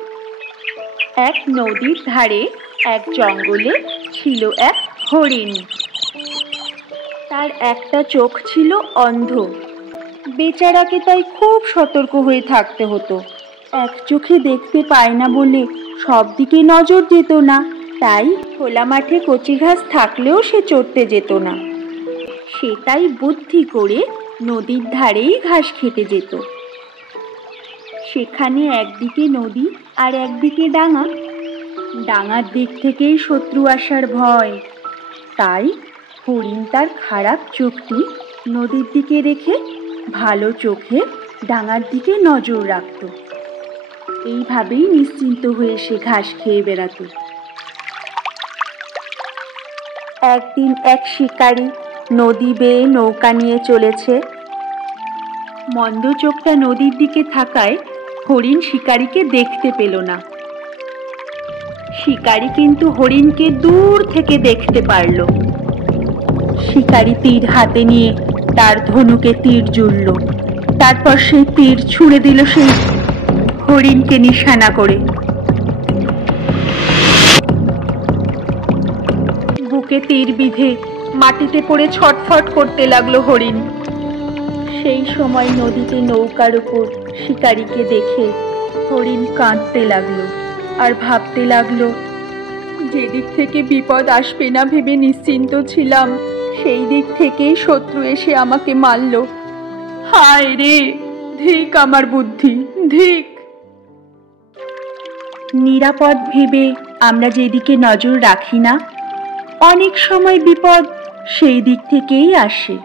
এক নদীর ধারে এক জঙ্গলে ছিল এক হরিণ। তার একটা চোখ ছিল অন্ধ। বেচারাকে তাই খুব সতর্ক হয়ে থাকতে হতো। এক চোখে দেখতে পায় না বলে সব দিকে নজর যেত না, তাই খোলা মাঠে কচি ঘাস থাকলেও সে চড়তে যেত না। সে তাই বুদ্ধি করে নদীর ধারেই ঘাস খেতে যেত। সেখানে একদিকে নদী আর একদিকে ডাঙা। ডাঙার দিক থেকেই শত্রু আসার ভয়, তাই হরিণ তার খারাপ চোখটি নদীর দিকে রেখে ভালো চোখে ডাঙার দিকে নজর রাখত। এইভাবেই নিশ্চিন্ত হয়ে সে ঘাস খেয়ে বেড়াত। একদিন এক শিকারী নদী বেয়ে নৌকা নিয়ে চলেছে। মন্দ চোখটা নদীর দিকে থাকায় হরিণ শিকারীকে দেখতে পেল না। শিকারী কিন্তু হরিণকে দূর থেকে দেখতে পারল। শিকারী তীর হাতে নিয়ে তার ধনুকে তীর জুড়ল। তারপর সেই তীর ছুঁড়ে দিল সেই হরিণকে নিশানা করে। বুকে তীর বিঁধে মাটিতে পড়ে ছটফট করতে লাগলো হরিণ। সেই সময় নদীতে নৌকার উপর শিকারীকে দেখে হরিণ কাঁদতে লাগলো আর ভাবতে লাগলো, যেদিক থেকে বিপদ আসবে না ভেবে নিশ্চিন্ত ছিলাম, সেই দিক থেকেই শত্রু এসে আমাকে মারল। হায় রে, ধিক আমার বুদ্ধি, ধিক। নিরাপদ ভেবে আমরা যেদিকে নজর রাখি না, অনেক সময় বিপদ সেই দিক থেকেই আসে।